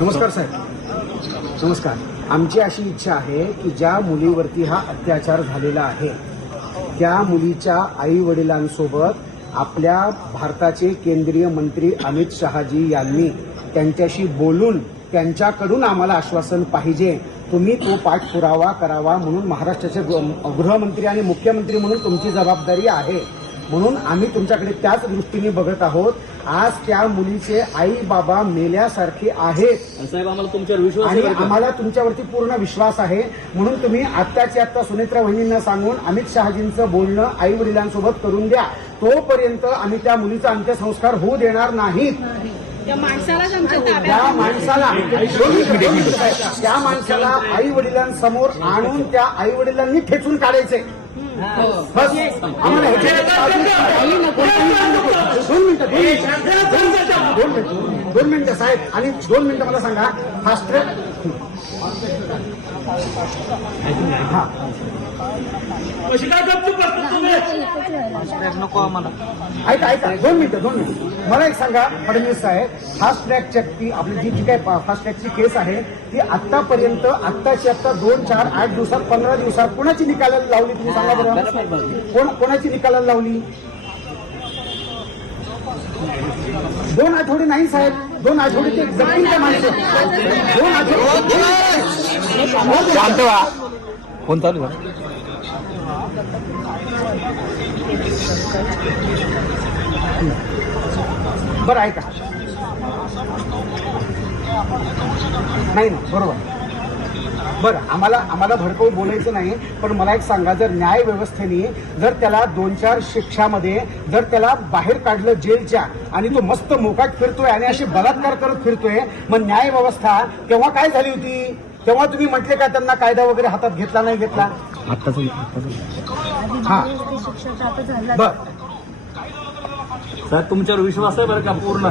नमस्कार साहेब. नमस्कार. आमची अशी इच्छा आहे की ज्या मुलीवरती हा अत्याचार झालेला आहे त्या मुलीच्या आई वडिलांसोबत आपल्या भारताचे केंद्रीय मंत्री अमित शहाजी यांनी त्यांच्याशी बोलून त्यांच्याकडून आम्हाला आश्वासन पाहिजे. तुम्ही तो पाठपुरावा करावा म्हणून महाराष्ट्राचे गृहमंत्री आणि मुख्यमंत्री म्हणून तुमची जबाबदारी आहे. म्हणून आम्ही तुमच्याकडे त्याच दृष्टीने बघत आहोत. आज त्या मुलीचे आई बाबा मेल्यासारखे आहेत साहेब. आम्हाला तुमच्यावर विश्वास आणि आहे का? आम्हाला तुमच्यावरती पूर्ण विश्वास आहे. म्हणून तुम्ही आत्ताच्या आत्ता सुनेत्रा वहिनींना सांगून अमित शहाजींचं बोलणं आई वडिलांसोबत करून द्या. तोपर्यंत आम्ही त्या मुलीचा अंत्यसंस्कार होऊ देणार नाहीत. त्या माणसालाच आमच्या त्या माणसाला आई वडिलांसमोर आणून त्या आई वडिलांनी ठेचून काढायचे. बस आम्हाला दोन मिनिटं साहेब. आणि 2 मिनिटं मला सांगा. फास्ट ट्रॅक हा नको आम्हाला. ऐका 2 मिनिटं. मला एक सांगा फडणवीस साहेब, फास्ट ट्रॅक ची आपली जी काय फास्ट ट्रॅकची केस आहे ती आतापर्यंत आत्ताची आत्ता 2, 4, 8 दिवसात 15 दिवसात कोणाची निकालाला लावली तुम्ही सांगा बरं. कोणाची निकालाला लावली? 2 आठवडे नाही साहेब. 2 आठवडे ते जगतील त्या माणसं. 2 आठवडे शांत व्हा. फोन चालू आहे. बरं ऐका. नाही ना बरोबर. बरं आम्हाला भडकवून बोलायचं नाही. पण मला एक सांगा, जर न्याय व्यवस्थेने जर त्याला 2-4 शिक्षामध्ये जर त्याला बाहेर काढलं जेलच्या आणि तो मस्त मोकाट फिरतोय आणि असे बलात्कार करत फिरतोय, मग न्याय व्यवस्था तेव्हा काय झाली होती? तेव्हा तुम्ही म्हटले का त्यांना कायदा वगैरे हातात घेतला नाही घेतला? हा बर साहेब तुमच्यावर विश्वास आहे बरं का पूर्ण.